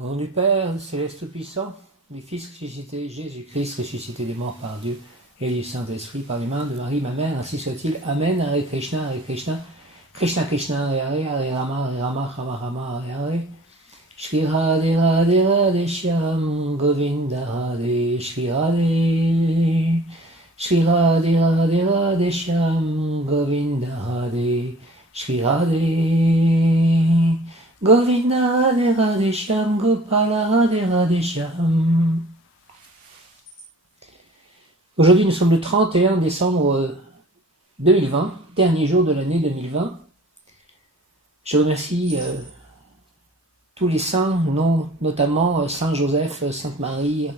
Au nom du Père, Céleste Tout-Puissant, du Fils ressuscité, Jésus-Christ ressuscité des morts par Dieu, et du Saint-Esprit par les mains de Marie, ma mère, ainsi soit-il. Amen. Hare Krishna, Hare Krishna, Krishna Krishna, Hare Hare, Hare Rama, Hare Rama, Rama Rama, Hare Hare. Shri Radhe Radhe Radhe Shyam Govinda Radhe Shri Radhe. Shri Radhe Radhe Radhe Shyam Govinda Radhe Shri Radhe. Govinda Radhe Radhe Shyam Gopala Radhe Radhe Shyam. Aujourd'hui, nous sommes le 31 décembre 2020, dernier jour de l'année 2020. Je remercie tous les saints, notamment Saint Joseph, Sainte Marie.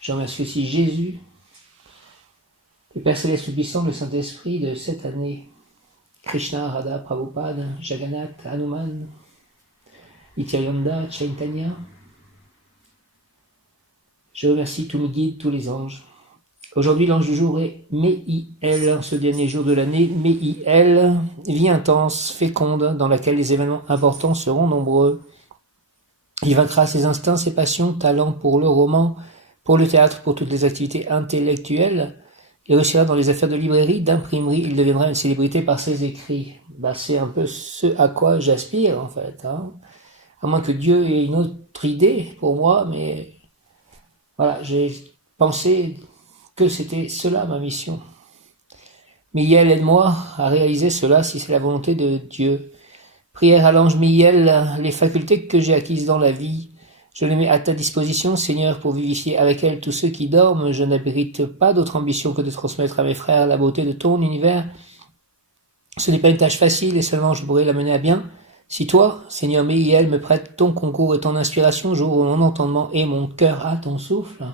Je remercie aussi Jésus, le Père Céleste Tout-Puissant, le Saint-Esprit de cette année, Krishna, Radha, Prabhupada, Jagannath, Hanuman, Nityananda, Chaitanya. Je remercie tous mes guides, tous les anges. Aujourd'hui, l'ange du jour est Meïl, ce dernier jour de l'année. Meïl, vie intense, féconde, dans laquelle les événements importants seront nombreux. Il vaincra ses instincts, ses passions, talents pour le roman, pour le théâtre, pour toutes les activités intellectuelles. Il réussira dans les affaires de librairie, d'imprimerie. Il deviendra une célébrité par ses écrits. C'est un peu ce à quoi j'aspire, en fait. À moins que Dieu ait une autre idée pour moi, mais voilà, j'ai pensé que c'était cela ma mission. Miel, aide-moi à réaliser cela si c'est la volonté de Dieu. Prière à l'ange Miel, les facultés que j'ai acquises dans la vie, je les mets à ta disposition, Seigneur, pour vivifier avec elles tous ceux qui dorment. Je n'abrite pas d'autre ambition que de transmettre à mes frères la beauté de ton univers. Ce n'est pas une tâche facile et seulement je pourrais la mener à bien. Si toi, Seigneur Miel, me prêtes ton concours et ton inspiration, j'ouvre mon entendement et mon cœur à ton souffle.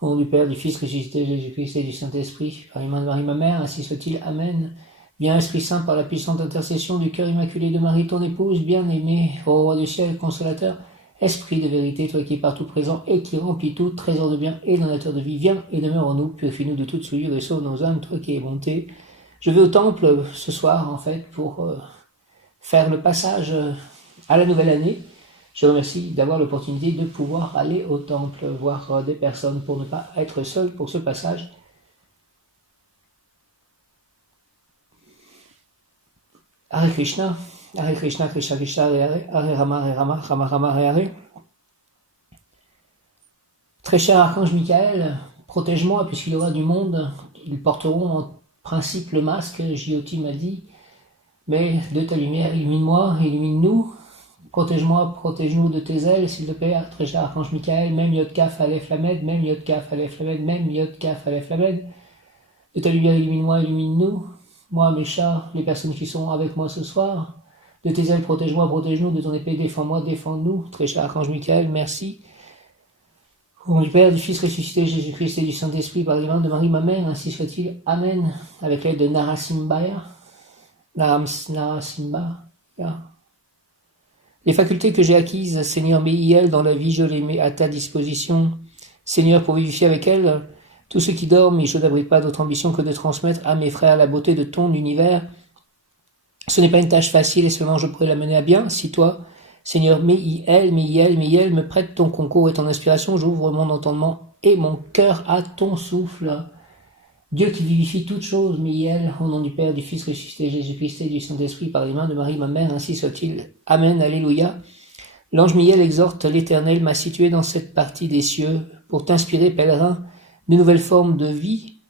Au nom du Père, du Fils ressuscité, Jésus-Christ et du Saint-Esprit, par les mains de Marie, ma mère, ainsi soit-il. Amen. Viens, Esprit Saint, par la puissante intercession du cœur immaculé de Marie, ton épouse, bien-aimée, ô roi du ciel, consolateur, Esprit de vérité, toi qui es partout présent et qui remplis tout, trésor de bien et donateur de vie, viens et demeure en nous, purifie-nous de toute souillure et sauve nos âmes, toi qui es bonté. Je vais au temple ce soir, en fait, pour faire le passage à la nouvelle année. Je remercie d'avoir l'opportunité de pouvoir aller au temple, voir des personnes pour ne pas être seul pour ce passage. Hare Krishna, Krishna Krishna, Hare Rama, Rama Rama, Hare Hare. Très cher archange Michael, protège-moi puisqu'il y aura du monde. Ils porteront en principe le masque, J.O.T. m'a dit. Mais de ta lumière, illumine-moi, illumine-nous. Protège-moi, protège-nous de tes ailes, s'il te plaît, très cher archange Michael. Même Yod Kaf Aleph Lamed, même Yod Kaf Aleph Lamed, même Yod Kaf Aleph Lamed. De ta lumière, illumine-moi, illumine-nous. Moi, mes chats, les personnes qui sont avec moi ce soir. De tes ailes, protège-moi, protège-nous. De ton épée, défends-moi, défends-nous. Très cher archange Michael, merci. Au nom du Père, du Fils ressuscité, Jésus-Christ et du Saint-Esprit, par les mains de Marie, ma mère, ainsi soit-il. Amen. Avec l'aide de Narasimha. Les facultés que j'ai acquises, Seigneur Meïl, dans la vie, je les mets à ta disposition. Seigneur, pour vivifier avec elles tous ceux qui dorment, et je n'abrite pas d'autre ambition que de transmettre à mes frères la beauté de ton univers. Ce n'est pas une tâche facile et seulement je pourrais la mener à bien. Si toi, Seigneur Meïl, me prête ton concours et ton inspiration, j'ouvre mon entendement et mon cœur à ton souffle. Dieu qui vivifie toutes choses, Meïl, au nom du Père, du Fils ressuscité, Jésus-Christ et du Saint-Esprit, par les mains de Marie, ma mère, ainsi soit-il. Amen, alléluia. L'ange Meïl exhorte l'Éternel, m'a situé dans cette partie des cieux, pour t'inspirer, pèlerin, de nouvelles formes de vie.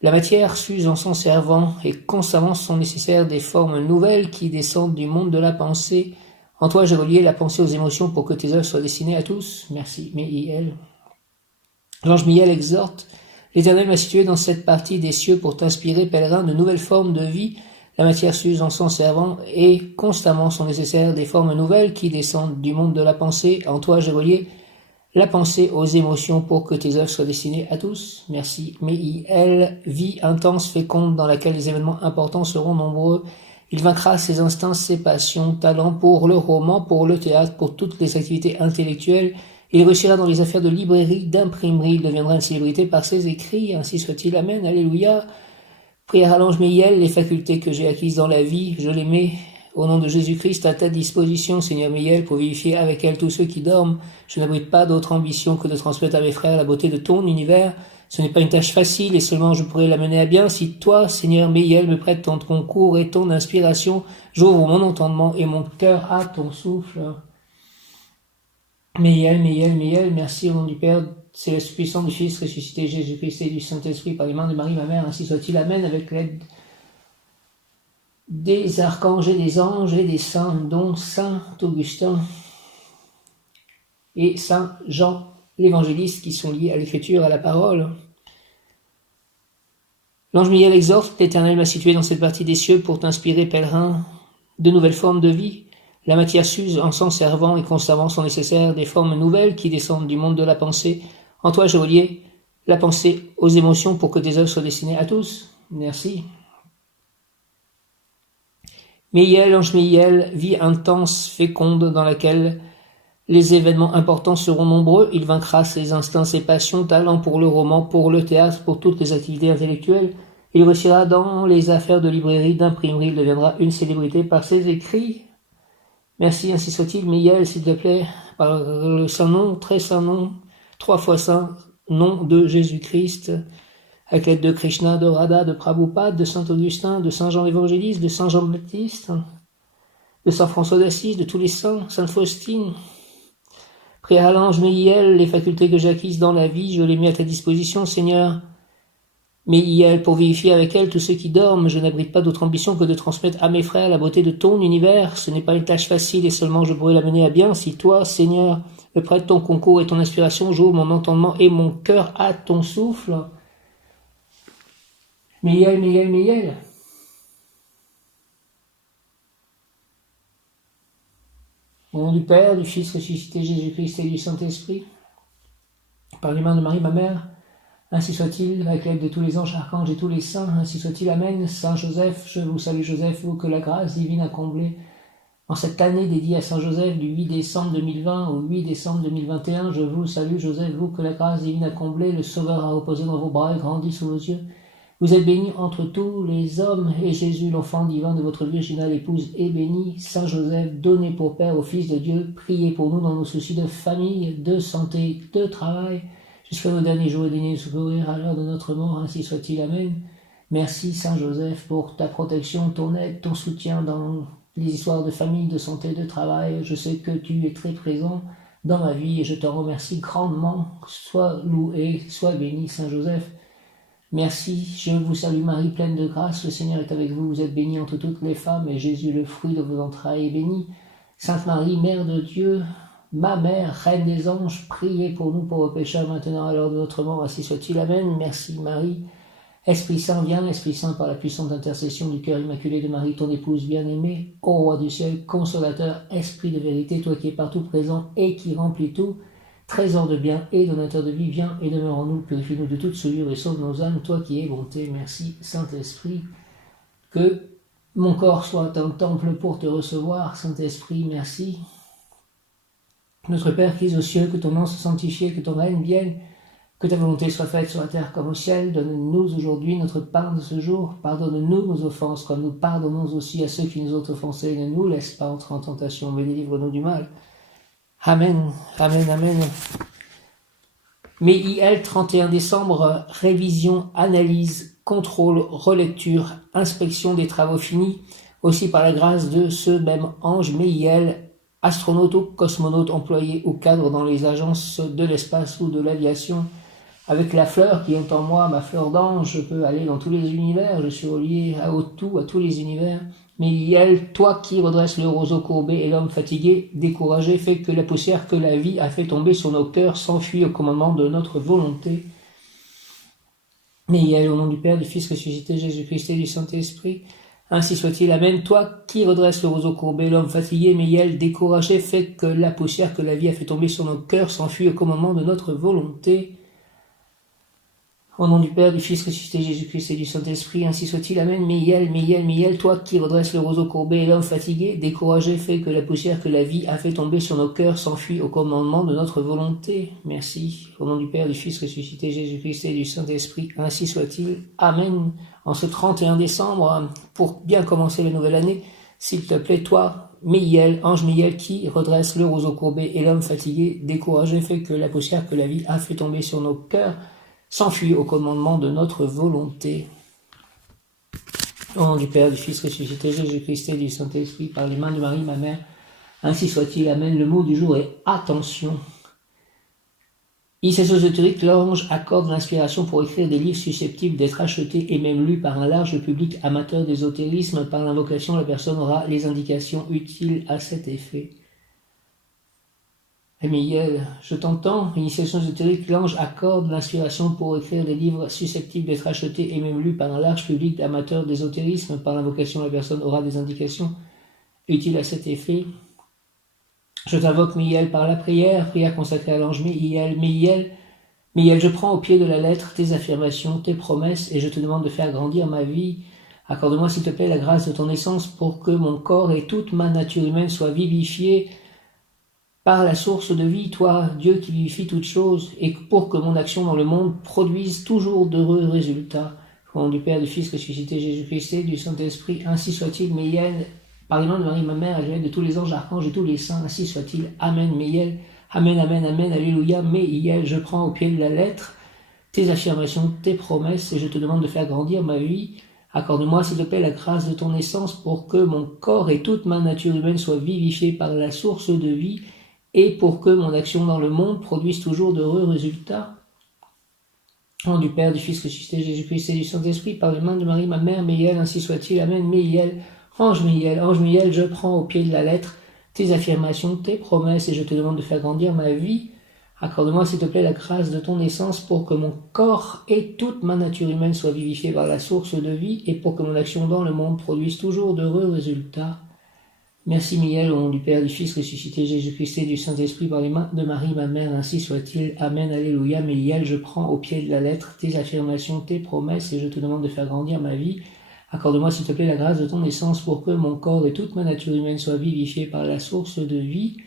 La matière s'use en s'en servant, et constamment sont nécessaires des formes nouvelles qui descendent du monde de la pensée. En toi, j'ai relié la pensée aux émotions pour que tes œuvres soient destinées à tous. Merci, Meïl. L'ange Meïl exhorte l'Éternel m'a situé dans cette partie des cieux pour t'inspirer, pèlerin, de nouvelles formes de vie. La matière s'use en s'en servant et constamment sont nécessaires des formes nouvelles qui descendent du monde de la pensée. En toi, j'ai relié la pensée aux émotions pour que tes œuvres soient destinées à tous. Merci. Meïl, vie intense, féconde, dans laquelle les événements importants seront nombreux. Il vaincra ses instincts, ses passions, talents pour le roman, pour le théâtre, pour toutes les activités intellectuelles. Il réussira dans les affaires de librairie, d'imprimerie. Il deviendra une célébrité par ses écrits. Ainsi soit-il. Amen. Alléluia. Prière à l'ange Meïl, les facultés que j'ai acquises dans la vie, je les mets Au nom de Jésus-Christ, à ta disposition, Seigneur Miel, pour vivifier avec elle tous ceux qui dorment, je n'abrite pas d'autre ambition que de transmettre à mes frères la beauté de ton univers. Ce n'est pas une tâche facile et seulement je pourrais la mener à bien si toi, Seigneur Miel, me prêtes ton concours et ton inspiration. J'ouvre mon entendement et mon cœur à ton souffle. Miel, Miel, Miel, merci au nom du Père, céleste puissant du Fils ressuscité Jésus-Christ et du Saint-Esprit par les mains de Marie, ma mère, ainsi soit-il. Amen, avec l'aide des archanges et des anges et des saints, dont Saint Augustin et Saint Jean l'évangéliste, qui sont liés à l'écriture, à la parole. L'ange Miel exhorte, l'Éternel m'a situé dans cette partie des cieux pour t'inspirer, pèlerin, de nouvelles formes de vie. La matière s'use en s'en servant et constamment sont nécessaires des formes nouvelles qui descendent du monde de la pensée. En toi, je reliais la pensée aux émotions pour que tes œuvres soient destinées à tous. Merci. Miel, ange Miel, vie intense, féconde, dans laquelle les événements importants seront nombreux. Il vaincra ses instincts, ses passions, talents pour le roman, pour le théâtre, pour toutes les activités intellectuelles. Il réussira dans les affaires de librairie, d'imprimerie. Il deviendra une célébrité par ses écrits. Merci, ainsi soit-il. Miel, s'il te plaît, par le saint nom, très saint nom, 3 fois saint nom de Jésus-Christ, avec l'aide de Krishna, de Radha, de Prabhupada, de Saint Augustin, de Saint Jean l'Évangéliste, de Saint Jean-Baptiste, de Saint François d'Assise, de tous les saints, Sainte Faustine. Prie à l'ange Miel, les facultés que j'ai acquises dans la vie, je les mets à ta disposition, Seigneur. Miel, pour vérifier avec elle tous ceux qui dorment, je n'abrite pas d'autre ambition que de transmettre à mes frères la beauté de ton univers. Ce n'est pas une tâche facile et seulement je pourrais la mener à bien si toi, Seigneur, me prêtes ton concours et ton inspiration, j'ouvre mon entendement et mon cœur à ton souffle. Miel, Miel, Miel. Au nom du Père, du Fils ressuscité Jésus-Christ et du Saint-Esprit, par les mains de Marie, ma mère, ainsi soit-il, avec l'aide de tous les anges, archanges et tous les saints, ainsi soit-il, Amen. Saint Joseph, je vous salue Joseph, vous que la grâce divine a comblé. En cette année dédiée à Saint Joseph, du 8 décembre 2020 au 8 décembre 2021, je vous salue Joseph, vous que la grâce divine a comblé, le Sauveur a reposé dans vos bras et grandi sous vos yeux. Vous êtes béni entre tous les hommes, et Jésus, l'enfant divin de votre virginale épouse, est béni. Saint Joseph, donné pour Père au Fils de Dieu, priez pour nous dans nos soucis de famille, de santé, de travail, jusqu'à nos derniers jours et daignez nous secourir à l'heure de notre mort, ainsi soit-il. Amen. Merci Saint Joseph pour ta protection, ton aide, ton soutien dans les histoires de famille, de santé, de travail. Je sais que tu es très présent dans ma vie et je te remercie grandement. Sois loué, sois béni Saint Joseph. Merci, je vous salue Marie, pleine de grâce, le Seigneur est avec vous, vous êtes bénie entre toutes les femmes, et Jésus, le fruit de vos entrailles, est béni. Sainte Marie, Mère de Dieu, ma mère, Reine des anges, priez pour nous pauvres pécheurs, maintenant à l'heure de notre mort, ainsi soit-il. Amen. Merci Marie. Esprit Saint, viens, Esprit Saint, par la puissante intercession du cœur immaculé de Marie, ton épouse bien-aimée, ô Roi du ciel, consolateur, Esprit de vérité, toi qui es partout présent et qui remplis tout, trésor de bien et donateur de vie, viens et demeure en nous, purifie-nous de toute souillure et sauve nos âmes, toi qui es bonté. Merci Saint-Esprit. Que mon corps soit un temple pour te recevoir, Saint-Esprit, merci. Notre Père qui es aux cieux, que ton nom soit sanctifié, que ton règne vienne, que ta volonté soit faite sur la terre comme au ciel. Donne-nous aujourd'hui notre pain de ce jour. Pardonne-nous nos offenses, comme nous pardonnons aussi à ceux qui nous ont offensés. Ne nous laisse pas entrer en tentation, mais délivre-nous du mal. Amen, Amen, Amen. Miel, 31 décembre, révision, analyse, contrôle, relecture, inspection des travaux finis, aussi par la grâce de ce même ange Miel, astronaute ou cosmonaute employé au cadre dans les agences de l'espace ou de l'aviation. Avec la fleur qui est en moi, ma fleur d'ange, je peux aller dans tous les univers, je suis relié à tout, à tous les univers. Miel, toi qui redresses le roseau courbé et l'homme fatigué, découragé, fait que la poussière que la vie a fait tomber sur nos cœurs s'enfuit au commandement de notre volonté. Miel, au nom du Père, du Fils ressuscité, Jésus-Christ et du Saint-Esprit, ainsi soit-il. Amen. Toi qui redresses le roseau courbé, l'homme fatigué, Miel, découragé, fait que la poussière que la vie a fait tomber sur nos cœurs s'enfuit au commandement de notre volonté. Au nom du Père, du Fils ressuscité, Jésus-Christ et du Saint-Esprit, ainsi soit-il. Amen. Miel, Miel, Miel, toi qui redresses le roseau courbé et l'homme fatigué, découragé, fait que la poussière que la vie a fait tomber sur nos cœurs s'enfuit au commandement de notre volonté. Merci. Au nom du Père, du Fils ressuscité, Jésus-Christ et du Saint-Esprit, ainsi soit-il. Amen. En ce 31 décembre, pour bien commencer la nouvelle année, s'il te plaît, toi, Miel, ange Miel, qui redresse le roseau courbé et l'homme fatigué, découragé, fait que la poussière que la vie a fait tomber sur nos cœurs s'enfuit au commandement de notre volonté. Au nom du Père, du Fils ressuscité, Jésus-Christ et du Saint-Esprit, par les mains de Marie, ma mère, ainsi soit-il. Amen. Le mot du jour est attention. Initiation ésotérique, l'ange accorde l'inspiration pour écrire des livres susceptibles d'être achetés et même lus par un large public amateur d'ésotérisme. Par l'invocation, la personne aura les indications utiles à cet effet. Miel, je t'entends. Initiation ésotérique, l'ange accorde l'inspiration pour écrire des livres susceptibles d'être achetés et même lus par un large public amateurs d'ésotérisme. Par l'invocation, la personne aura des indications utiles à cet effet. Je t'invoque, Miel, par la prière consacrée à l'ange Miel. Miel, je prends au pied de la lettre tes affirmations, tes promesses, et je te demande de faire grandir ma vie. Accorde-moi, s'il te plaît, la grâce de ton essence pour que mon corps et toute ma nature humaine soient vivifiés par la source de vie, toi, Dieu qui vivifie toutes choses, et pour que mon action dans le monde produise toujours d'heureux résultats. Au nom du Père, du Fils ressuscité, Jésus-Christ et du Saint-Esprit, ainsi soit-il, Miel. Par les mains de Marie, ma mère, et de tous les anges, archanges et tous les saints, ainsi soit-il. Amen, Miel. Amen, amen, amen, alléluia, Miel. Je prends au pied de la lettre tes affirmations, tes promesses, et je te demande de faire grandir ma vie. Accorde-moi, s'il te plaît, la grâce de ton essence pour que mon corps et toute ma nature humaine soient vivifiés par la source de vie, et pour que mon action dans le monde produise toujours d'heureux résultats. Au nom du Père, du Fils ressuscité, Jésus-Christ et du Saint-Esprit, par les mains de Marie, ma mère, Miel, ainsi soit-il. Amen, Miel. Ange Miel, je prends au pied de la lettre tes affirmations, tes promesses, et je te demande de faire grandir ma vie. Accorde-moi, s'il te plaît, la grâce de ton essence pour que mon corps et toute ma nature humaine soient vivifiés par la source de vie, et pour que mon action dans le monde produise toujours d'heureux résultats. Merci, Miel, au nom du Père, du Fils ressuscité, Jésus-Christ et du Saint-Esprit, par les mains de Marie, ma mère, ainsi soit-il. Amen, alléluia, Miel, je prends au pied de la lettre tes affirmations, tes promesses, et je te demande de faire grandir ma vie. Accorde-moi, s'il te plaît, la grâce de ton essence pour que mon corps et toute ma nature humaine soient vivifiés par la source de vie,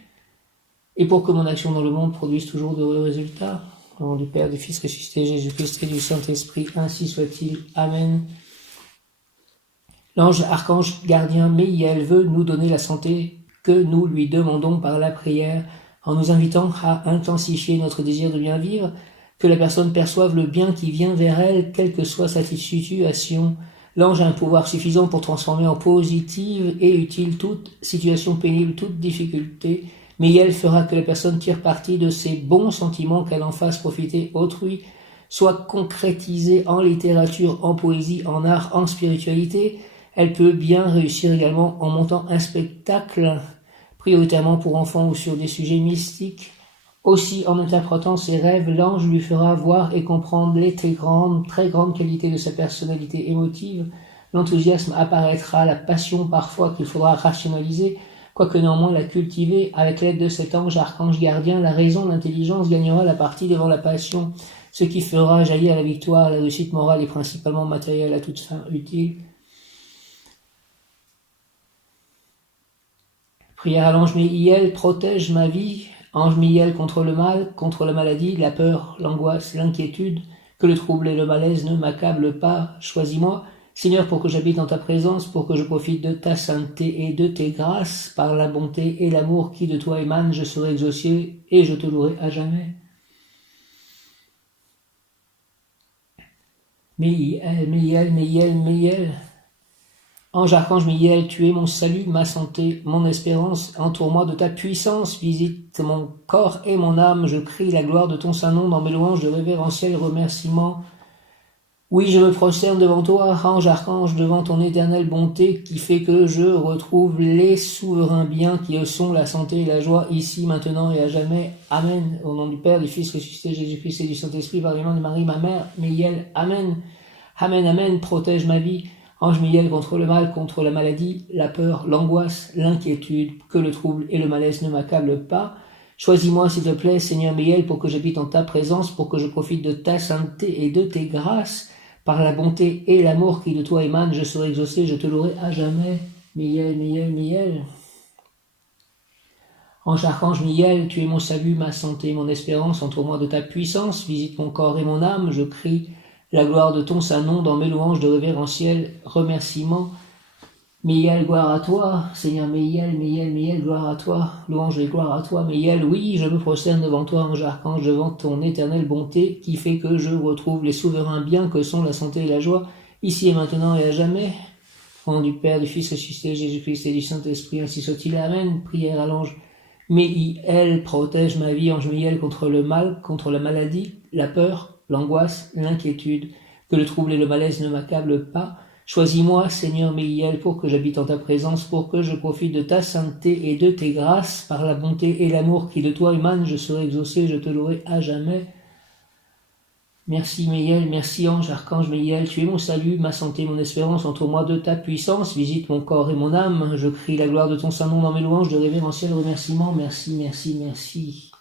et pour que mon action dans le monde produise toujours d'heureux résultats. Au nom du Père, du Fils ressuscité, Jésus-Christ et du Saint-Esprit, ainsi soit-il. Amen. L'ange archange gardien Miel veut nous donner la santé que nous lui demandons par la prière, en nous invitant à intensifier notre désir de bien vivre, que la personne perçoive le bien qui vient vers elle, quelle que soit sa situation. L'ange a un pouvoir suffisant pour transformer en positive et utile toute situation pénible, toute difficulté. Miel fera que la personne tire parti de ses bons sentiments, qu'elle en fasse profiter autrui, soit concrétisée en littérature, en poésie, en art, en spiritualité. Elle peut bien réussir également en montant un spectacle, prioritairement pour enfants ou sur des sujets mystiques. Aussi, en interprétant ses rêves, l'ange lui fera voir et comprendre les très grandes qualités de sa personnalité émotive. L'enthousiasme apparaîtra, la passion parfois qu'il faudra rationaliser, quoique néanmoins la cultiver. Avec l'aide de cet ange archange gardien, la raison, l'intelligence gagnera la partie devant la passion, ce qui fera jaillir la victoire, la réussite morale et principalement matérielle à toute fin utile. Prière à l'ange Miel, protège ma vie. Ange Miel, contre le mal, contre la maladie, la peur, l'angoisse, l'inquiétude, que le trouble et le malaise ne m'accablent pas. Choisis-moi, Seigneur, pour que j'habite en ta présence, pour que je profite de ta sainteté et de tes grâces. Par la bonté et l'amour qui de toi émanent, je serai exaucé et je te louerai à jamais. Miel. Ange archange Miel, tu es mon salut, ma santé, mon espérance, entoure-moi de ta puissance, visite mon corps et mon âme, je crie la gloire de ton saint nom dans mes louanges de révérentiel remerciement. Oui, je me prosterne devant toi, ange archange, devant ton éternelle bonté qui fait que je retrouve les souverains biens qui sont la santé et la joie ici, maintenant et à jamais. Amen. Au nom du Père, du Fils ressuscité, Jésus-Christ et du Saint-Esprit, par les mains de Marie, ma mère, Miel. Amen. Amen, amen, protège ma vie. Ange Miel, contre le mal, contre la maladie, la peur, l'angoisse, l'inquiétude, que le trouble et le malaise ne m'accablent pas. Choisis-moi, s'il te plaît, Seigneur Miel, pour que j'habite en ta présence, pour que je profite de ta sainteté et de tes grâces. Par la bonté et l'amour qui de toi émanent, je serai exaucé, je te louerai à jamais. Miel. Ange archange Miel, tu es mon salut, ma santé, mon espérance, entoure-moi de ta puissance, visite mon corps et mon âme, je crie la gloire de ton saint nom dans mes louanges de révérentiel remerciement. Méiel, gloire à toi, Seigneur Méiel, Méiel, Méiel, gloire à toi, louange et gloire à toi, Méiel, oui, je me prosterne devant toi, ange archange, devant ton éternelle bonté, qui fait que je retrouve les souverains biens que sont la santé et la joie, ici et maintenant et à jamais. Au nom du Père, du Fils ressuscité, Jésus-Christ et du Saint-Esprit, ainsi soit-il, amen. Prière à l'ange Méiel, protège ma vie, ange Méiel, contre le mal, contre la maladie, la peur, l'angoisse, l'inquiétude, que le trouble et le malaise ne m'accablent pas. Choisis-moi, Seigneur Méiel, pour que j'habite en ta présence, pour que je profite de ta sainteté et de tes grâces. Par la bonté et l'amour qui de toi émanent, je serai exaucé, je te louerai à jamais. Merci Méiel, merci ange, archange Méiel, tu es mon salut, ma santé, mon espérance, entoure-moi de ta puissance, visite mon corps et mon âme, je crie la gloire de ton saint nom dans mes louanges de révérentiel remerciement, merci, merci, merci.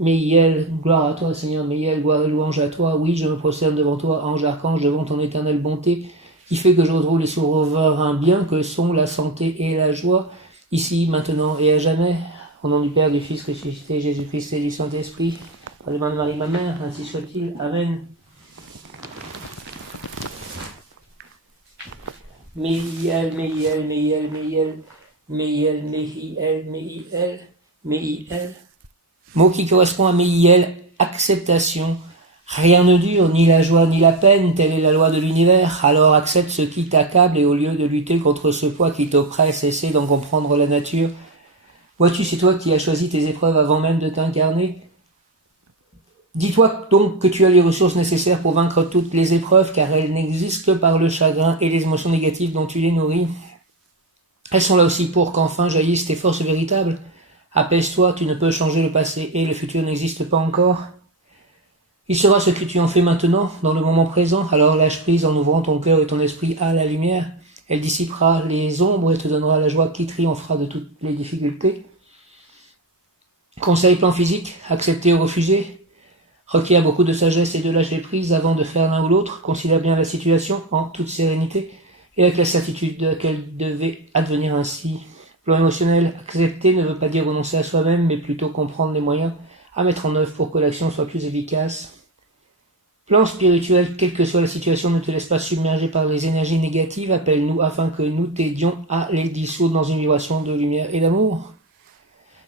Méiel, gloire à toi Seigneur Méiel, gloire et louange à toi, oui je me prosterne devant toi, ange, archange, devant ton éternelle bonté, qui fait que je retrouve les souverains biens que sont la santé et la joie, ici, maintenant et à jamais, au nom du Père, du Fils ressuscité, Jésus-Christ et du Saint-Esprit. Par les mains de Marie, ma mère, ainsi soit-il. Amen. Méiel, Méiel, Méiel, Méiel, Méiel, Méiel, Méiel, Méiel. Mot qui correspond à Méiel, acceptation. Rien ne dure, ni la joie ni la peine, telle est la loi de l'univers. Alors accepte ce qui t'accable et au lieu de lutter contre ce poids qui t'oppresse, essaie d'en comprendre la nature. Vois-tu, c'est toi qui as choisi tes épreuves avant même de t'incarner. Dis-toi donc que tu as les ressources nécessaires pour vaincre toutes les épreuves, car elles n'existent que par le chagrin et les émotions négatives dont tu les nourris. Elles sont là aussi pour qu'enfin jaillissent tes forces véritables. Apaise-toi, tu ne peux changer le passé et le futur n'existe pas encore. Il sera ce que tu en fais maintenant, dans le moment présent, alors lâche prise en ouvrant ton cœur et ton esprit à la lumière. Elle dissipera les ombres et te donnera la joie qui triomphera de toutes les difficultés. Conseil plan physique, accepter ou refuser requiert beaucoup de sagesse et de lâcher prise avant de faire l'un ou l'autre. Considère bien la situation en toute sérénité et avec la certitude qu'elle devait advenir ainsi. Plan émotionnel, accepter ne veut pas dire renoncer à soi-même, mais plutôt comprendre les moyens à mettre en œuvre pour que l'action soit plus efficace. Plan spirituel, quelle que soit la situation, ne te laisse pas submerger par les énergies négatives, appelle-nous afin que nous t'aidions à les dissoudre dans une vibration de lumière et d'amour.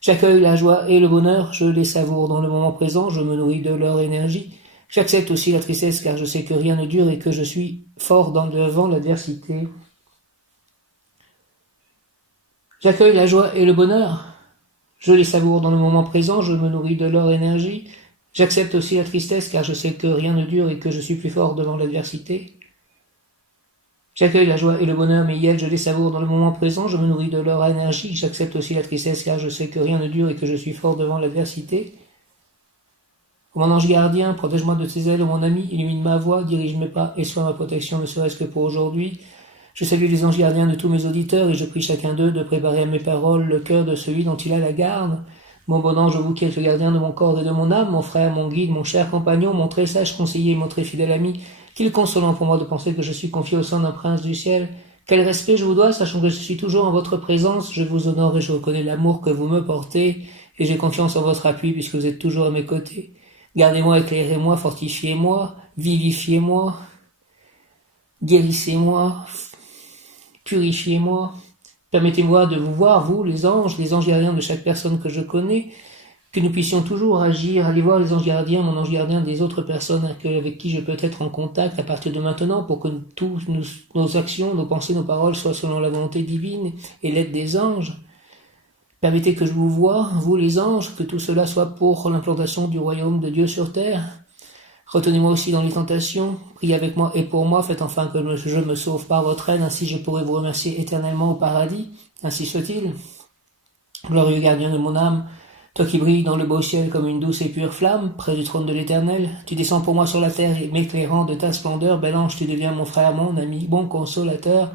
J'accueille la joie et le bonheur, je les savoure dans le moment présent, je me nourris de leur énergie. J'accepte aussi la tristesse car je sais que rien ne dure et que je suis fort devant l'adversité. J'accueille la joie et le bonheur, je les savoure dans le moment présent, je me nourris de leur énergie. J'accepte aussi la tristesse car je sais que rien ne dure et que je suis plus fort devant l'adversité. J'accueille la joie et le bonheur, Méiel, je les savoure dans le moment présent, je me nourris de leur énergie, j'accepte aussi la tristesse car je sais que rien ne dure et que je suis fort devant l'adversité. Ô mon ange gardien, protège-moi de tes ailes, ô mon ami, illumine ma voie, dirige mes pas et sois ma protection ne serait-ce que pour aujourd'hui. Je salue les anges gardiens de tous mes auditeurs et je prie chacun d'eux de préparer à mes paroles le cœur de celui dont il a la garde. Mon bon ange, vous qui êtes le gardien de mon corps et de mon âme, mon frère, mon guide, mon cher compagnon, mon très sage conseiller, mon très fidèle ami, qu'il consolant pour moi de penser que je suis confié au sein d'un prince du ciel. Quel respect je vous dois, sachant que je suis toujours en votre présence, je vous honore et je reconnais l'amour que vous me portez, et j'ai confiance en votre appui puisque vous êtes toujours à mes côtés. Gardez-moi, éclairez-moi, fortifiez-moi, vivifiez-moi, guérissez-moi, purifiez-moi. Permettez-moi de vous voir, vous, les anges gardiens de chaque personne que je connais, que nous puissions toujours agir, aller voir les anges gardiens, mon ange gardien des autres personnes avec qui je peux être en contact à partir de maintenant pour que tous nos actions, nos pensées, nos paroles soient selon la volonté divine et l'aide des anges. Permettez que je vous voie, vous les anges, que tout cela soit pour l'implantation du royaume de Dieu sur terre. Retenez-moi aussi dans les tentations, priez avec moi et pour moi, faites enfin que je me sauve par votre aide, ainsi je pourrai vous remercier éternellement au paradis, ainsi soit-il. Glorieux gardien de mon âme, toi qui brilles dans le beau ciel comme une douce et pure flamme, près du trône de l'Éternel, tu descends pour moi sur la terre et m'éclairant de ta splendeur, bel ange, tu deviens mon frère, mon ami, bon consolateur.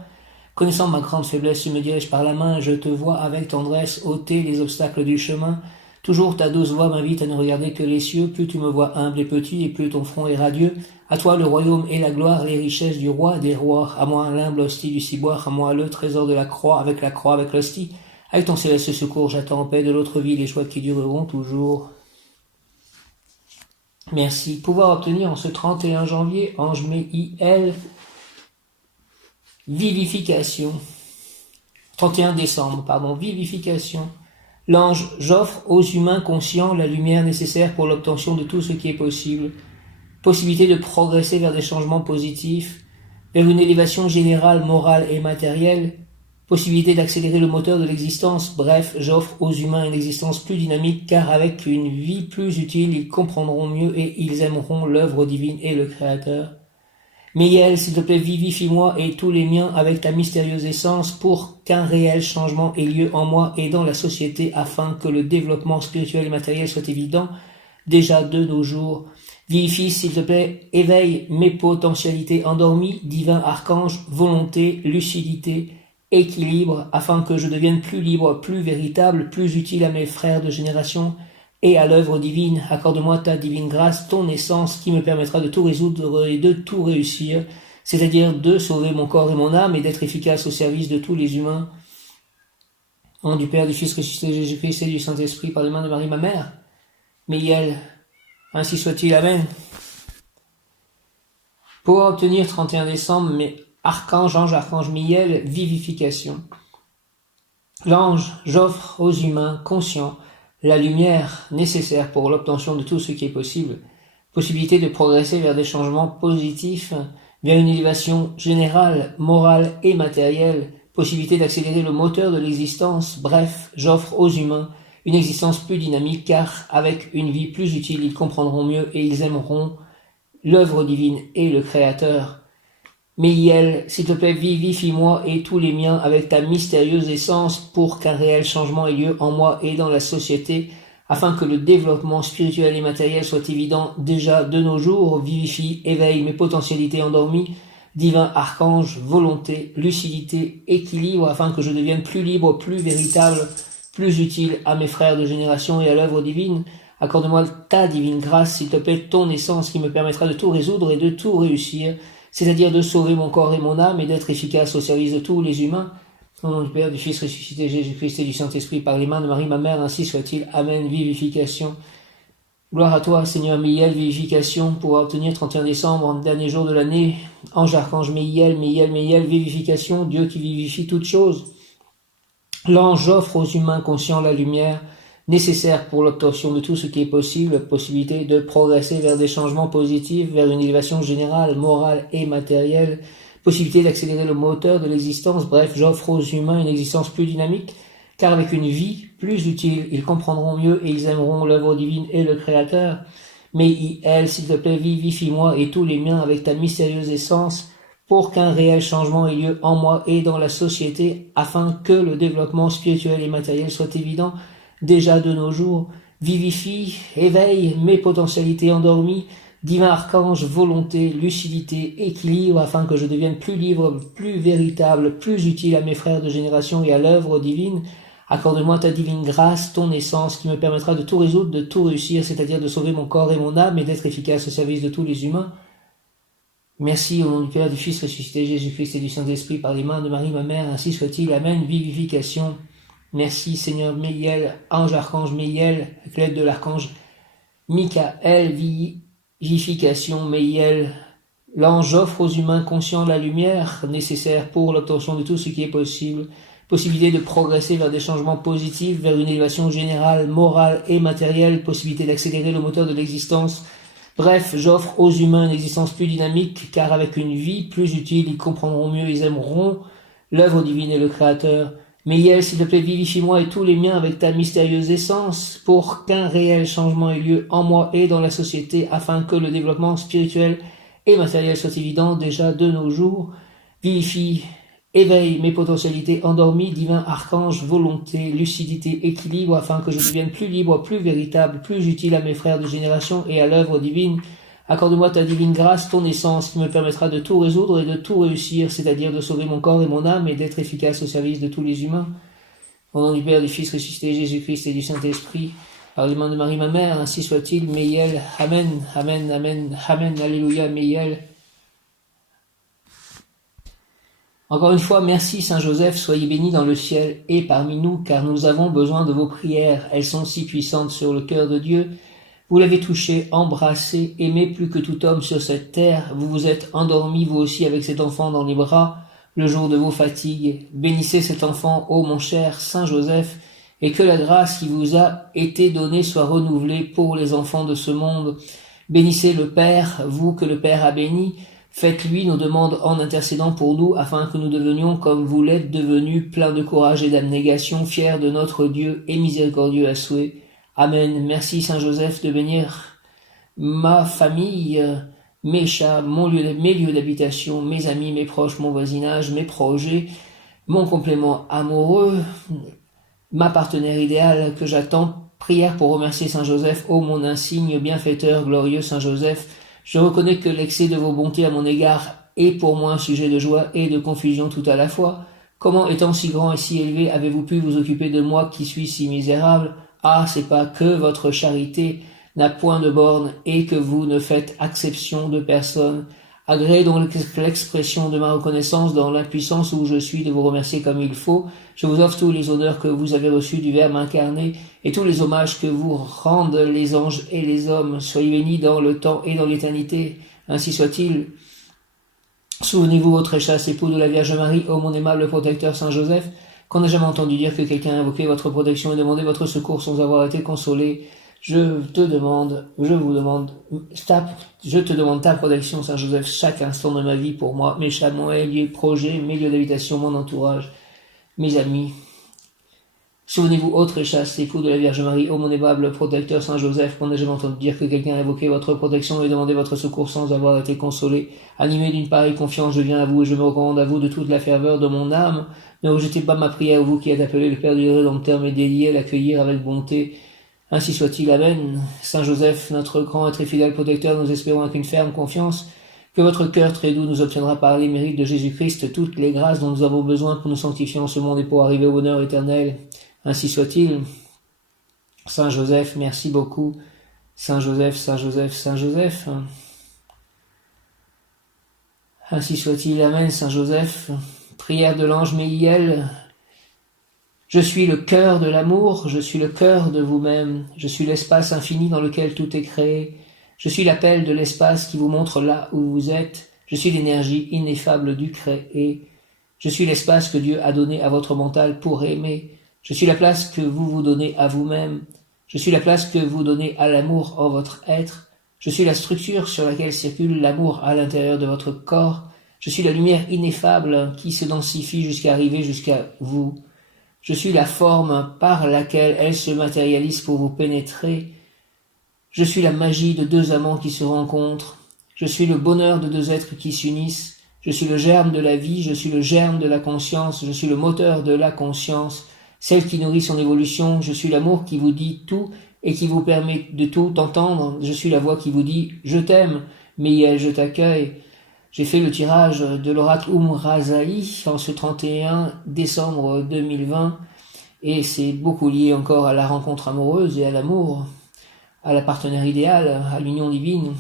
Connaissant ma grande faiblesse, tu me diriges par la main, je te vois avec tendresse ôter les obstacles du chemin. Toujours ta douce voix m'invite à ne regarder que les cieux, plus tu me vois humble et petit, et plus ton front est radieux. À toi le royaume et la gloire, les richesses du roi des rois. À moi l'humble hostie du ciboire, à moi le trésor de la croix, avec l'hostie. Avec ton céleste secours, j'attends en paix de l'autre vie les choix qui dureront toujours. Merci. Pouvoir obtenir en ce 31 janvier, ange Méiel, vivification. 31 décembre, vivification. L'ange, j'offre aux humains conscients la lumière nécessaire pour l'obtention de tout ce qui est possible. Possibilité de progresser vers des changements positifs, vers une élévation générale, morale et matérielle. Possibilité d'accélérer le moteur de l'existence. Bref, j'offre aux humains une existence plus dynamique, car avec une vie plus utile, ils comprendront mieux et ils aimeront l'œuvre divine et le Créateur. Miel, s'il te plaît, vivifie-moi et tous les miens avec ta mystérieuse essence pour qu'un réel changement ait lieu en moi et dans la société afin que le développement spirituel et matériel soit évident déjà de nos jours. Vivifie, s'il te plaît, éveille mes potentialités endormies, divin archange, volonté, lucidité, équilibre, afin que je devienne plus libre, plus véritable, plus utile à mes frères de génération et à l'œuvre divine. Accorde-moi ta divine grâce, ton essence qui me permettra de tout résoudre et de tout réussir, c'est-à-dire de sauver mon corps et mon âme et d'être efficace au service de tous les humains. Au nom du Père, du Fils ressuscité Jésus-Christ et du Saint-Esprit, par les mains de Marie, ma mère. Miel, ainsi soit-il, Amen. Pour obtenir 31 décembre, mais ange, archange Miel, vivification. L'ange, j'offre aux humains conscients la lumière nécessaire pour l'obtention de tout ce qui est possible. Possibilité de progresser vers des changements positifs, vers une élévation générale, morale et matérielle. Possibilité d'accélérer le moteur de l'existence. Bref, j'offre aux humains une existence plus dynamique, car avec une vie plus utile, ils comprendront mieux et ils aimeront l'œuvre divine et le Créateur. Miel, s'il te plaît, vivifie-moi et tous les miens avec ta mystérieuse essence pour qu'un réel changement ait lieu en moi et dans la société, afin que le développement spirituel et matériel soit évident déjà de nos jours. Vivifie, éveille mes potentialités endormies, divin archange, volonté, lucidité, équilibre, afin que je devienne plus libre, plus véritable, plus utile à mes frères de génération et à l'œuvre divine. Accorde-moi ta divine grâce, s'il te plaît, ton essence qui me permettra de tout résoudre et de tout réussir, c'est-à-dire de sauver mon corps et mon âme et d'être efficace au service de tous les humains. Au nom du Père, du Fils ressuscité Jésus-Christ et du Saint-Esprit, par les mains de Marie, ma mère, ainsi soit-il. Amen. Vivification. Gloire à toi, Seigneur Miel, vivification, pour obtenir 31 décembre, en dernier jour de l'année. Ange, archange Miel, vivification, Dieu qui vivifie toutes choses. L'ange offre aux humains conscients la lumière nécessaire pour l'obtention de tout ce qui est possible, possibilité de progresser vers des changements positifs, vers une élévation générale, morale et matérielle, possibilité d'accélérer le moteur de l'existence. Bref, j'offre aux humains une existence plus dynamique, car avec une vie plus utile, ils comprendront mieux et ils aimeront l'œuvre divine et le Créateur. Mais elle, s'il te plaît, vivifie-moi et tous les miens avec ta mystérieuse essence, pour qu'un réel changement ait lieu en moi et dans la société, afin que le développement spirituel et matériel soit évident déjà de nos jours. Vivifie, éveille mes potentialités endormies, divin archange, volonté, lucidité, équilibre, afin que je devienne plus libre, plus véritable, plus utile à mes frères de génération et à l'œuvre divine. Accorde-moi ta divine grâce, ton essence, qui me permettra de tout résoudre, de tout réussir, c'est-à-dire de sauver mon corps et mon âme et d'être efficace au service de tous les humains. Merci au nom du Père, du Fils ressuscité Jésus-Christ et du Saint-Esprit, par les mains de Marie, ma mère, ainsi soit-il. Amen. Vivification. Merci Seigneur Miel, ange archange Miel, avec l'aide de l'archange Michael, vivification Miel. L'ange offre aux humains conscients la lumière nécessaire pour l'obtention de tout ce qui est possible. Possibilité de progresser vers des changements positifs, vers une élévation générale, morale et matérielle. Possibilité d'accélérer le moteur de l'existence. Bref, j'offre aux humains une existence plus dynamique, car avec une vie plus utile, ils comprendront mieux, ils aimeront l'œuvre divine et le Créateur. Miel, s'il te plaît, vivifie-moi et tous les miens avec ta mystérieuse essence, pour qu'un réel changement ait lieu en moi et dans la société, afin que le développement spirituel et matériel soit évident déjà de nos jours. Vivifie, éveille mes potentialités endormies, divin archange, volonté, lucidité, équilibre, afin que je devienne plus libre, plus véritable, plus utile à mes frères de génération et à l'œuvre divine. Accorde-moi ta divine grâce, ton essence, qui me permettra de tout résoudre et de tout réussir, c'est-à-dire de sauver mon corps et mon âme et d'être efficace au service de tous les humains. Au nom du Père, du Fils ressuscité Jésus-Christ et du Saint-Esprit, par les mains de Marie, ma mère, ainsi soit-il. Miel. Amen, amen, amen, amen, alléluia, Miel. Encore une fois, merci Saint Joseph, soyez béni dans le ciel et parmi nous, car nous avons besoin de vos prières. Elles sont si puissantes sur le cœur de Dieu. Vous l'avez touché, embrassé, aimé plus que tout homme sur cette terre. Vous vous êtes endormi, vous aussi, avec cet enfant dans les bras. le jour de vos fatigues. Bénissez cet enfant, ô mon cher Saint Joseph, et que la grâce qui vous a été donnée soit renouvelée pour les enfants de ce monde. Bénissez le Père, vous que le Père a béni. Faites-lui nos demandes en intercédant pour nous, afin que nous devenions comme vous l'êtes devenus, pleins de courage et d'abnégation, fiers de notre Dieu et miséricordieux à souhait. Amen. Merci Saint Joseph de bénir ma famille, mes chats, mes lieux d'habitation, mes amis, mes proches, mon voisinage, mes projets, mon complément amoureux, ma partenaire idéale que j'attends. Prière pour remercier Saint Joseph, ô mon insigne bienfaiteur, glorieux Saint Joseph. Je reconnais que l'excès de vos bontés à mon égard est pour moi un sujet de joie et de confusion tout à la fois. Comment, étant si grand et si élevé, avez-vous pu vous occuper de moi qui suis si misérable? Ah, c'est pas que votre charité n'a point de borne et que vous ne faites acception de personne. Agréez donc l'expression de ma reconnaissance dans l'impuissance où je suis de vous remercier comme il faut. Je vous offre tous les honneurs que vous avez reçus du Verbe incarné et tous les hommages que vous rendent les anges et les hommes. Soyez bénis dans le temps et dans l'éternité. Ainsi soit-il. Souvenez-vous, ô très chaste époux de la Vierge Marie, ô mon aimable protecteur Saint Joseph, qu'on n'a jamais entendu dire que quelqu'un a invoqué votre protection et demandé votre secours sans avoir été consolé. Je te demande ta protection, Saint Joseph, chaque instant de ma vie pour moi, mes chats, mon projets, mes lieux d'habitation, mon entourage, mes amis. Souvenez-vous, ô très chaste époux de la Vierge Marie, ô mon aimable protecteur Saint Joseph, qu'on n'a jamais entendu dire que quelqu'un a invoqué votre protection et demandé votre secours sans avoir été consolé. Animé d'une pareille confiance, je viens à vous et je me recommande à vous de toute la ferveur de mon âme. Ne rejetez pas ma prière, vous qui êtes appelé le Père du Rédempteur, mais délié à l'accueillir avec bonté. Ainsi soit-il, Amen. Saint Joseph, notre grand et très fidèle protecteur, nous espérons avec une ferme confiance que votre cœur très doux nous obtiendra par les mérites de Jésus-Christ toutes les grâces dont nous avons besoin pour nous sanctifier en ce monde et pour arriver au bonheur éternel. Ainsi soit-il. Saint Joseph, merci beaucoup. Saint Joseph, Saint Joseph, Saint Joseph. Ainsi soit-il, Amen. Saint Joseph, prière de l'ange Michael. Je suis le cœur de l'amour, je suis le cœur de vous-même, je suis l'espace infini dans lequel tout est créé, je suis l'appel de l'espace qui vous montre là où vous êtes, je suis l'énergie ineffable du créé, je suis l'espace que Dieu a donné à votre mental pour aimer, je suis la place que vous vous donnez à vous-même, je suis la place que vous donnez à l'amour en votre être, je suis la structure sur laquelle circule l'amour à l'intérieur de votre corps, je suis la lumière ineffable qui se densifie jusqu'à arriver jusqu'à vous. Je suis la forme par laquelle elle se matérialise pour vous pénétrer. Je suis la magie de deux amants qui se rencontrent. Je suis le bonheur de deux êtres qui s'unissent. Je suis le germe de la vie, je suis le germe de la conscience, je suis le moteur de la conscience, celle qui nourrit son évolution. Je suis l'amour qui vous dit tout et qui vous permet de tout entendre. Je suis la voix qui vous dit « Je t'aime, mais je t'accueille ». J'ai fait le tirage de l'oracle Razaï en ce 31 décembre 2020 et c'est beaucoup lié encore à la rencontre amoureuse et à l'amour, à la partenaire idéale, à l'union divine.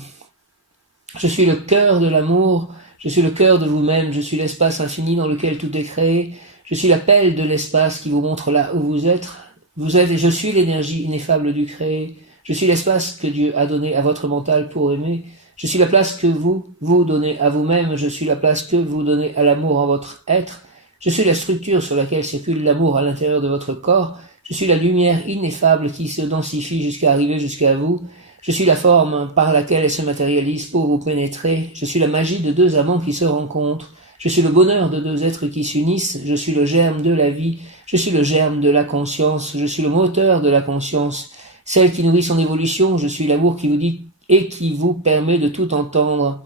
Je suis le cœur de l'amour, je suis le cœur de vous-même, je suis l'espace infini dans lequel tout est créé, je suis l'appel de l'espace qui vous montre là où vous êtes et je suis l'énergie ineffable du créé, je suis l'espace que Dieu a donné à votre mental pour aimer. Je suis la place que vous donnez à vous-même, je suis la place que vous donnez à l'amour en votre être, je suis la structure sur laquelle circule l'amour à l'intérieur de votre corps, je suis la lumière ineffable qui se densifie jusqu'à arriver jusqu'à vous, je suis la forme par laquelle elle se matérialise pour vous pénétrer, je suis la magie de deux amants qui se rencontrent, je suis le bonheur de deux êtres qui s'unissent, je suis le germe de la vie, je suis le germe de la conscience, je suis le moteur de la conscience, celle qui nourrit son évolution, je suis l'amour qui vous dit et qui vous permet de tout entendre.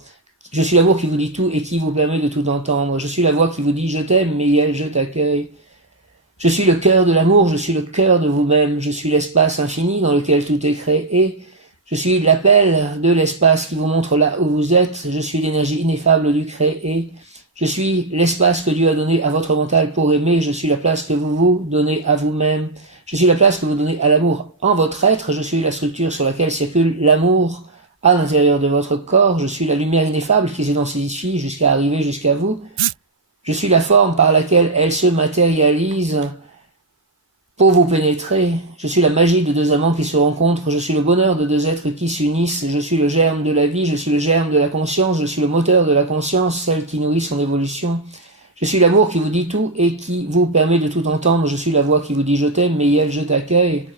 Je suis l'amour qui vous dit tout et qui vous permet de tout entendre. Je suis la voix qui vous dit « Je t'aime, mais je t'accueille ». Je suis le cœur de l'amour, je suis le cœur de vous-même. Je suis l'espace infini dans lequel tout est créé. Je suis l'appel de l'espace qui vous montre là où vous êtes. Je suis l'énergie ineffable du créé. Je suis l'espace que Dieu a donné à votre mental pour aimer. Je suis la place que vous vous donnez à vous-même. Je suis la place que vous donnez à l'amour en votre être. Je suis la structure sur laquelle circule l'amour à l'intérieur de votre corps. Je suis la lumière ineffable qui se densifie jusqu'à arriver jusqu'à vous. Je suis la forme par laquelle elle se matérialise pour vous pénétrer. Je suis la magie de deux amants qui se rencontrent. Je suis le bonheur de deux êtres qui s'unissent. Je suis le germe de la vie. Je suis le germe de la conscience. Je suis le moteur de la conscience, celle qui nourrit son évolution. Je suis l'amour qui vous dit tout et qui vous permet de tout entendre. Je suis la voix qui vous dit je t'aime, Meiel, je t'accueille.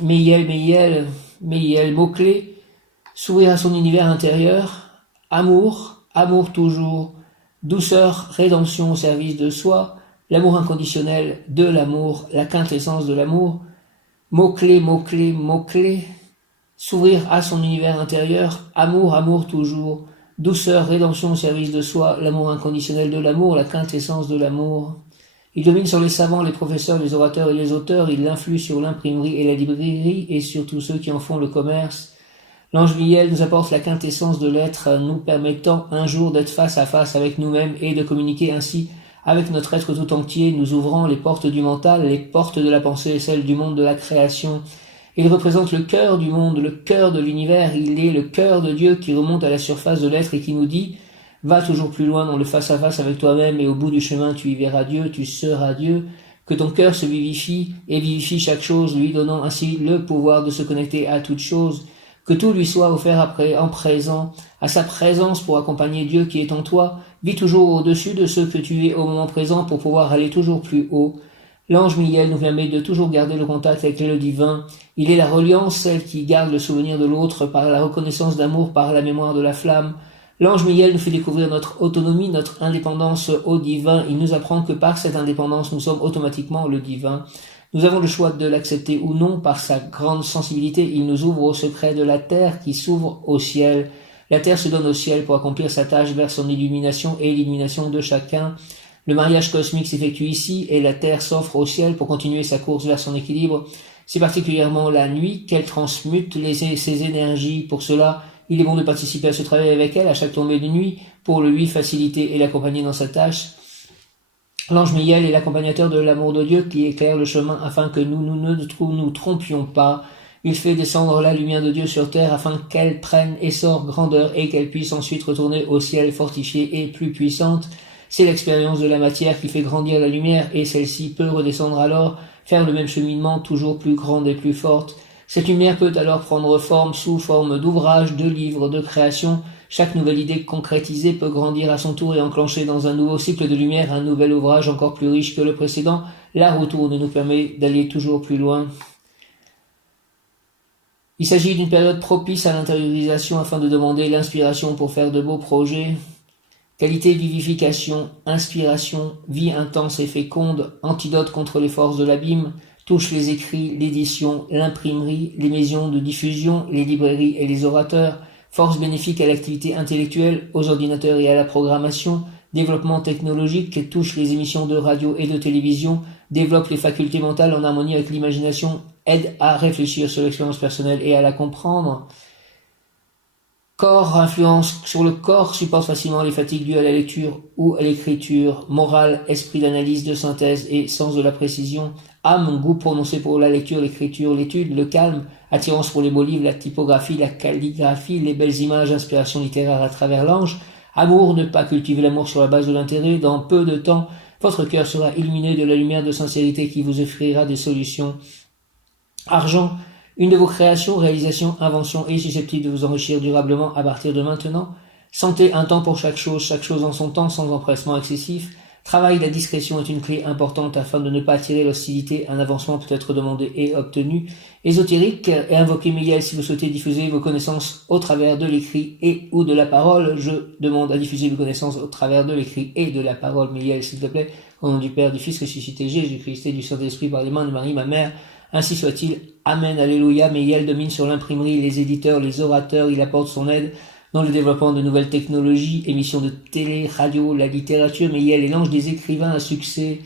Meiel, mot-clé, s'ouvrir à son univers intérieur, amour toujours, douceur, rédemption au service de soi, l'amour inconditionnel de l'amour, la quintessence de l'amour, mot-clé, s'ouvrir à son univers intérieur, amour toujours, douceur, rédemption au service de soi, l'amour inconditionnel de l'amour, la quintessence de l'amour. Il domine sur les savants, les professeurs, les orateurs et les auteurs, il influe sur l'imprimerie et la librairie et sur tous ceux qui en font le commerce. L'ange Miel nous apporte la quintessence de l'être, nous permettant un jour d'être face à face avec nous-mêmes et de communiquer ainsi avec notre être tout entier, nous ouvrant les portes du mental, les portes de la pensée et celles du monde de la création. Il représente le cœur du monde, le cœur de l'univers, il est le cœur de Dieu qui remonte à la surface de l'être et qui nous dit « Va toujours plus loin dans le face-à-face avec toi-même et au bout du chemin tu y verras Dieu, tu seras Dieu ». Que ton cœur se vivifie et vivifie chaque chose, lui donnant ainsi le pouvoir de se connecter à toute chose. Que tout lui soit offert après, en présent, à sa présence pour accompagner Dieu qui est en toi. Vis toujours au-dessus de ce que tu es au moment présent pour pouvoir aller toujours plus haut. L'ange Miel nous permet de toujours garder le contact avec le divin. Il est la reliance, celle qui garde le souvenir de l'autre par la reconnaissance d'amour, par la mémoire de la flamme. L'ange Miel nous fait découvrir notre autonomie, notre indépendance au divin. Il nous apprend que par cette indépendance, nous sommes automatiquement le divin. Nous avons le choix de l'accepter ou non. Par sa grande sensibilité, il nous ouvre au secret de la terre qui s'ouvre au ciel. La terre se donne au ciel pour accomplir sa tâche vers son illumination et l'illumination de chacun. Le mariage cosmique s'effectue ici et la terre s'offre au ciel pour continuer sa course vers son équilibre. C'est particulièrement la nuit qu'elle transmute ses énergies. Pour cela, il est bon de participer à ce travail avec elle à chaque tombée de nuit pour le lui faciliter et l'accompagner dans sa tâche. L'ange Miel est l'accompagnateur de l'amour de Dieu qui éclaire le chemin afin que nous ne nous trompions pas. Il fait descendre la lumière de Dieu sur terre afin qu'elle prenne essor, grandeur et qu'elle puisse ensuite retourner au ciel fortifiée et plus puissante. C'est l'expérience de la matière qui fait grandir la lumière et celle-ci peut redescendre alors, faire le même cheminement toujours plus grande et plus forte. Cette lumière peut alors prendre forme sous forme d'ouvrages, de livres, de créations. Chaque nouvelle idée concrétisée peut grandir à son tour et enclencher dans un nouveau cycle de lumière un nouvel ouvrage encore plus riche que le précédent. La roue tourne nous permet d'aller toujours plus loin. Il s'agit d'une période propice à l'intériorisation afin de demander l'inspiration pour faire de beaux projets. Qualité, vivification, inspiration, vie intense et féconde, antidote contre les forces de l'abîme, touche les écrits, l'édition, l'imprimerie, les maisons de diffusion, les librairies et les orateurs, force bénéfique à l'activité intellectuelle, aux ordinateurs et à la programmation, développement technologique, touche les émissions de radio et de télévision, développe les facultés mentales en harmonie avec l'imagination, aide à réfléchir sur l'expérience personnelle et à la comprendre. Corps, influence sur le corps, supporte facilement les fatigues dues à la lecture ou à l'écriture. Morale, esprit d'analyse, de synthèse et sens de la précision. Âme, goût prononcé pour la lecture, l'écriture, l'étude, le calme. Attirance pour les beaux livres, la typographie, la calligraphie, les belles images, inspiration littéraire à travers l'ange. Amour, ne pas cultiver l'amour sur la base de l'intérêt. Dans peu de temps, votre cœur sera illuminé de la lumière de sincérité qui vous offrira des solutions. Argent, une de vos créations, réalisations, inventions est susceptible de vous enrichir durablement à partir de maintenant. Santé, un temps pour chaque chose en son temps, sans empressement excessif. Travail, la discrétion est une clé importante afin de ne pas attirer l'hostilité. Un avancement peut être demandé et obtenu. Ésotérique, et invoquez Miel si vous souhaitez diffuser vos connaissances au travers de l'écrit et ou de la parole. Je demande à diffuser vos connaissances au travers de l'écrit et de la parole. Miel, s'il te plaît, au nom du Père, du Fils ressuscité, Jésus-Christ et du Saint-Esprit par les mains de Marie, ma mère. Ainsi soit-il. Amen, alléluia. Miel domine sur l'imprimerie, les éditeurs, les orateurs. Il apporte son aide dans le développement de nouvelles technologies, émissions de télé, radio, la littérature. Miel est l'ange des écrivains à succès.